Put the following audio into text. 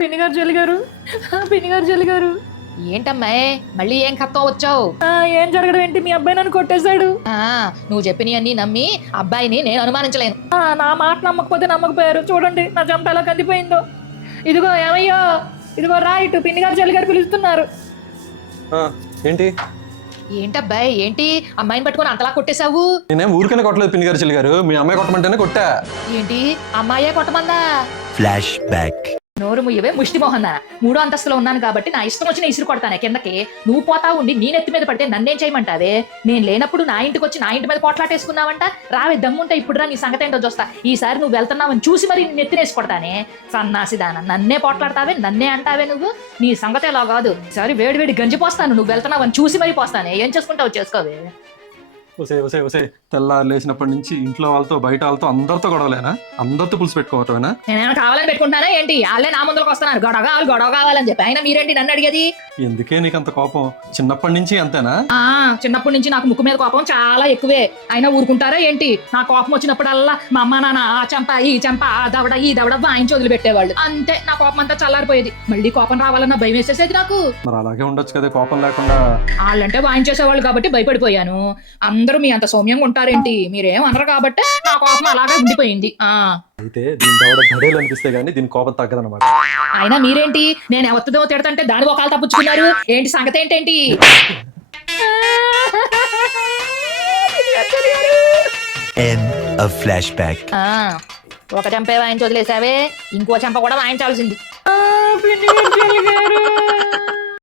పిన్నిగారు జల్లి గారు, పిన్నిగారు జల్లి గారు, ఏంటమ్మాయి మళ్ళీ ఏం కత్తో వచ్చావు? ఏం జరగడం ఏంటి? మీ అబ్బాయి నన్ను కొట్టేశాడు. నువ్వు చెప్పినవన్నీ నమ్మి అబ్బాయిని నేను అనుమానించలేను. నా మాట నమ్మకపోతే నమ్మకపోయారు. చూడండి నా జంప ఎలా కందిపోయిందో. ఇదిగో ఏమయ్యో, ఇదిగో రా ఇటు, పిన్నిగారు జల్లి గారు పిలుస్తున్నారు. ఏంటి ఏంటబ్బాయి ఏంటి అమ్మాయిని పట్టుకొని అంతలా కొట్టేశావు? నేనేం ఊరికనే కొట్టలేదు పిన్ని గారు చెల్లి గారు, మీ అమ్మాయి కొట్టమంటేనే కొట్టా. ఏంటి అమ్మాయే కొట్టమందా? Flash back. నోరు ముయ్యవే ముష్టి మోహన్ దాన. 3వ అంతస్తులో ఉన్నాను కాబట్టి నా ఇష్టం వచ్చిన ఇసురు కొడతానే కిందకి. నువ్వు పోతా ఉండి నీ నెత్తి మీద పడితే నన్నేం చేయమంటావే? నేను లేనప్పుడు నా ఇంటికి వచ్చి నా ఇంటి మీద పోట్లాటేసుకున్నావంట. రావే దమ్ముంటే ఇప్పుడు రా, నీ సంగతి ఏంటో చూస్తా. ఈసారి నువ్వు వెళ్తున్నావని చూసి మరి నెత్తినేసి కొడతానే. సన్నాసిదాన, నన్నే పోట్లాడతావే, నన్నే అంటావే నువ్వు. నీ సంగతి ఎలా కాదు. ఈసారి వేడి వేడి గంజి పోస్తాను, నువ్వు వెళ్తున్నావని చూసి మరి పోస్తానే. ఏం చేసుకుంటావు చేసుకోవే. ఒసే తెల్లారు లేచినప్పటి నుంచి ఇంట్లో వాళ్ళతో బయట వాళ్ళతో అందరితో గొడవలేనా? అందరితో పులుసు పెట్టుకోవటమేనా? నేనేమైనా కావాలని పెట్టుకుంటానా ఏంటి? వాళ్ళే నా ముందుకు వస్తున్నారు గొడవ కావాలని చెప్పి. అయినా మీరేంటి నన్ను అడిగేది? ఎందుకే నీకు అంత కోపం? చిన్నప్పటి నుంచి అంతేనా? చిన్నప్పటి నుంచి నాకు ముక్కు మీద కోపం చాలా ఎక్కువే. అయినా ఊరుకుంటారా ఏంటి? నా కోపం వచ్చినప్పుడల్లా మా అమ్మ నాన్న ఆ చెంప ఈ చెంప ఆ దవడ ఈ దవడ వాయించి వదిలిపెట్టేవాళ్ళు. అంతే, నా కోపం అంతా చల్లారిపోయేది. మళ్ళీ కోపం రావాలన్న భయం వేసేసేది నాకు. మరి అలాగే ఉండొచ్చు కదా కోపం లేకుండా. వాళ్ళంటే వాయించేసేవాళ్ళు కాబట్టి భయపడిపోయాను. అందరూ మీ అంత సౌమ్యంగా ఉంటారేంటి? మీరేం అనరు కాబట్టి నా కోపం అలాగే ఉండిపోయింది. అయితే దీని దవడ దడేలు అనిపిస్తే గానీ దీని కోపం తగ్గదన్నమాట. అయినా మీరేంటి నేను ఎవరితో తిడతంటే దాని ఒకళ్ళు తప్పుచుకున్నారు ఏంటి? సంగతి ఏంటేంటి? End of flashback. ఒక చెంపే వాయించి వదిలేసావే, ఇంకో చెంప కూడా వాయించాల్సింది. పిన్నిగారు జల్లి గారు.